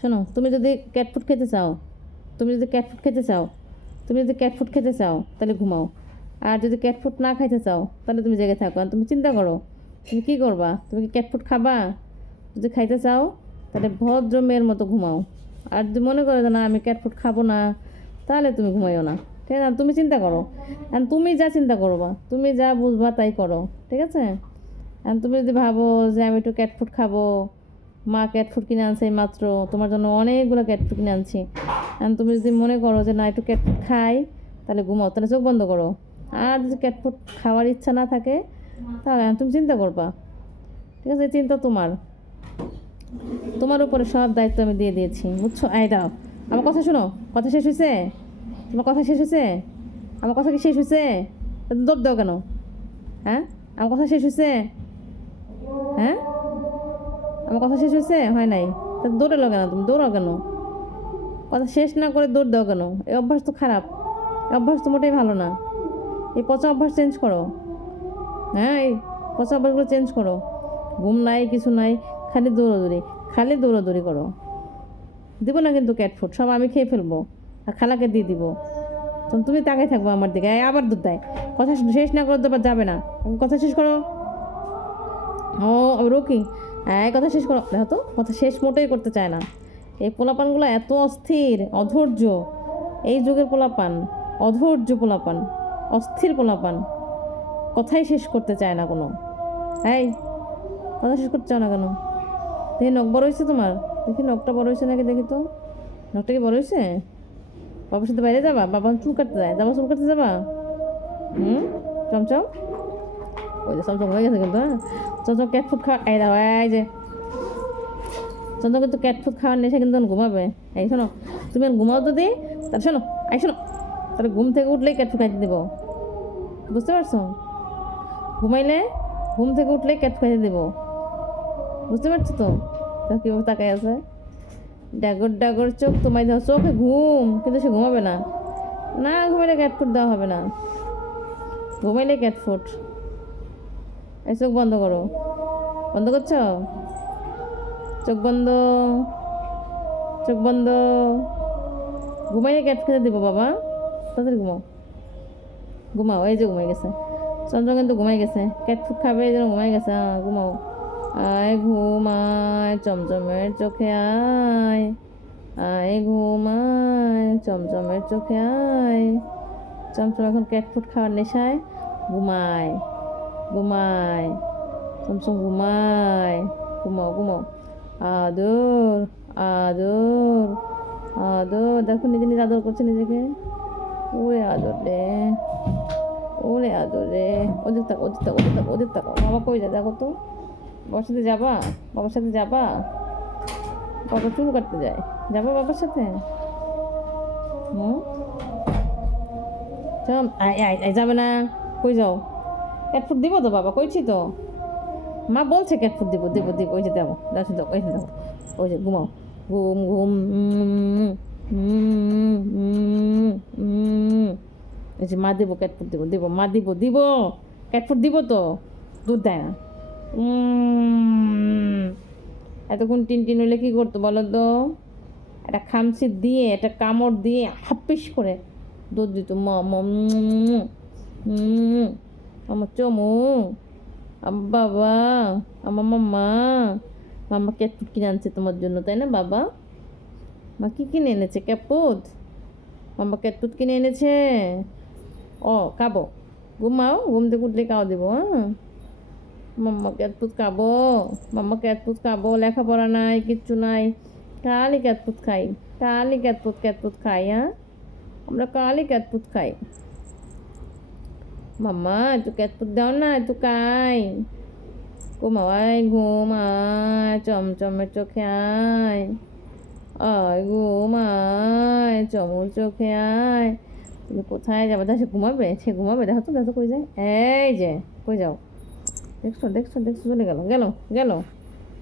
শোনো, তুমি যদি ক্যাট ফুড খেতে চাও, তুমি যদি ক্যাট ফুড খেতে চাও তুমি যদি ক্যাট ফুড খেতে চাও তাহলে ঘুমাও। আর যদি ক্যাট ফুড না খাইতে চাও তাহলে তুমি জেগে থাকো। আর তুমি চিন্তা করো তুমি কী করবা। তুমি কি ক্যাট ফুড খাবা? যদি খাইতে চাও তাহলে ভদ্র মেয়ের মতো ঘুমাও। আর যদি মনে করো যে না আমি ক্যাট ফুড খাবো না, তাহলে তুমি ঘুমাইও না। ঠিক আছে? তুমি চিন্তা করো। আর তুমি যা চিন্তা করবা, তুমি যা বুঝবা তাই করো। ঠিক আছে? আর তুমি যদি ভাবো যে আমি একটু ক্যাট ফুড খাবো, মা ক্যাট ফুড কিনে আনছে এই মাত্র, তোমার জন্য অনেকগুলো ক্যাট ফুড কিনে আনছি, আর তুমি যদি মনে করো যে না একটু ক্যাট ফুড খাই, তাহলে ঘুমাও, তাহলে চোখ বন্ধ করো। আর যদি ক্যাট ফুড খাওয়ার ইচ্ছা না থাকে তাহলে তুমি চিন্তা করবা। ঠিক আছে? চিন্তা তোমার, তোমার উপরে সব দায়িত্ব আমি দিয়ে দিয়েছি, বুঝছো? এই দাও, আমার কথা শোনো। কথা শেষ হয়েছে? তোমার কথা শেষ হয়েছে? আমার কথা কি শেষ হয়েছে? দৌড় দাও কেন? হ্যাঁ, আমার কথা শেষ হয়েছে? হ্যাঁ, আমার কথা শেষ হয়েছে? হয় নাই? তা দৌড়ালো কেন? তুমি দৌড়াও কেন? কথা শেষ না করে দৌড় দাও কেন? এই অভ্যাস তো খারাপ, এই অভ্যাস তো মোটেই ভালো না। এই পচা অভ্যাস চেঞ্জ করো। হ্যাঁ, এই পচা অভ্যাসগুলো চেঞ্জ করো। ঘুম নাই, কিছু নাই, খালি দৌড়াদৌড়ি, খালি দৌড়াদৌড়ি করো। দিব না কিন্তু ক্যাট ফুড, সব আমি খেয়ে ফেলবো আর খালাকে দিয়ে দিব। তখন তুমি তাকাই থাকবো আমার দিকে। আবার দুধ দেয়, কথা শেষ না করে তো আবার যাবে না। কথা শেষ করো। ও রকি, হ্যাঁ কথা শেষ করো। দেখো তো, কথা শেষ মোটেই করতে চায় না। এই পোলাপানগুলো এত অস্থির, অধৈর্য। এই যুগের পোলাপান অধৈর্য, পোলাপান অস্থির, পোলাপান কথাই শেষ করতে চায় না কোনো। এই কথা শেষ করতে চাও না কেন? দেখি নখ বড় হয়েছে তোমার? দেখি নখটা বড় হয়েছে নাকি, দেখি তো। নখটা কি বড় হয়েছে? বাবার সাথে বাইরে যাবা? বাবা চুল কাটতে যায়, যাবা চুল কাটতে যাবা? চমচম, ওই যে চমচম হয়ে গেছে কিন্তু। হ্যাঁ, চমচম ক্যাট ফুড খাওয়া, এই দাও, এই যে চন্দ্র কিন্তু ক্যাট ফুড খাওয়ার নেশা কিন্তু ঘুমাবে। এই শোনো, তুমি আর ঘুমাও তো দিই, তাহলে শোনো, এই শোনো, তাহলে ঘুম থেকে উঠলেই ক্যাট ফুড খাইতে দেবো, বুঝতে পারছো? ঘুমাইলে, ঘুম থেকে উঠলেই ক্যাট খাইতে দেবো, বুঝতে পারছো তো? তা কীভাবে তাকাই আছে, ডাগর ডাগর চোখ, তোমায় দেওয়া চোখে ঘুম, কিন্তু সে ঘুমাবে না। না ঘুমাইলে ক্যাট ফুড দেওয়া হবে না, ঘুমাইলে ক্যাট ফুড। এই চোখ বন্ধ করো। বন্ধ করছো? চোখ বন্ধ, চোখ বন্ধ। ঘুমাইলে ক্যাট খেতে দেবো বাবা, তাড়াতাড়ি ঘুমাও, ঘুমাও। এই যে ঘুমাই গেছে চন্দ্র, কিন্তু ঘুমাই গেছে। ক্যাট ফুড খাবে এই জন্য ঘুমাই গেছে। ঘুমাও। আয় ঘুমায় চমচমের চোখে, আয় আয় ঘুমায় চমচমের চোখে, আয়। চমচম এখন ক্যাট ফুড খাওয়ার নেশায় ঘুমায়, ঘুমায় চমচম, ঘুমায়। ঘুমাও, ঘুমাও। আদর, আদর, আদর। দেখো নিজে নিজে আদর করছে নিজেকে। ওরে আদর রে, ওরে আদর রে। ওদিক থাকো, ওদিক থাকো, ওদিক থাকো, ওদিক থাকো। বাবা কই যায় দেখো তো? বাবার সাথে যাবা? বাবার সাথে যাবা? বাবা চুল কাটতে যায়, যাবা বাবার সাথে? চল, যাবে না? কই যাও? ক্যাট ফুড দিব তো বাবা, কইছি তো। মা বলছে ক্যাট ফুড দিব, দিব, দিব। ওই যে দেবো, দেখো দেখো, ওই যে দেখো, ওই যে ঘুমাও। ঘুম, ঘুম। এই যে মা দিব, ক্যাট ফুড দিব, দিব, মা দিব, দিব, ক্যাট ফুড দিব তো, দুধ দেয় না। এতক্ষণ টিন টিন হইলে কী করতো বলো তো? একটা খামচি দিয়ে, একটা কামড় দিয়ে হাপ্পিস করে দুধ দিত। মা, আমার চমু, বাবা, আমার মাম্মা, মাম্মা ক্যাট ফুড কিনে আনছে তোমার জন্য, তাই না বাবা? মা কী কিনে এনেছে? ক্যাপুদ, মাম্মা ক্যাট ফুড কিনে এনেছে। ও খাবো, ঘুমাও, ঘুম থেকে উঠলে খাওয়া দেবো। হ্যাঁ, মাম্মা ক্যাট ফুড খাবো, মাম্মা ক্যাট ফুড খাবো। লেখাপড়া নাই, কিচ্ছু নাই, খালি ক্যাট ফুড খাই, খালি ক্যাট ফুড খাই। হ্যাঁ, আমরা খালি ক্যাট ফুড খাই। মাম্মা একটু ক্যাট ফুড দাও না, একটু খাই। ঘুমাওয়াই, ঘুমায় চমচমের চোখে, আয় আয় ঘুমায় চমুর চোখে, আয়। তুমি কোথায় যাবে? দেখো সে ঘুমাবে, সে ঘুমাবে। দেখো তো, দেখো কই যায়। এই যে কই যাও? দেখছো, দেখছো, দেখছো, চলে গেল, গেল, গেল।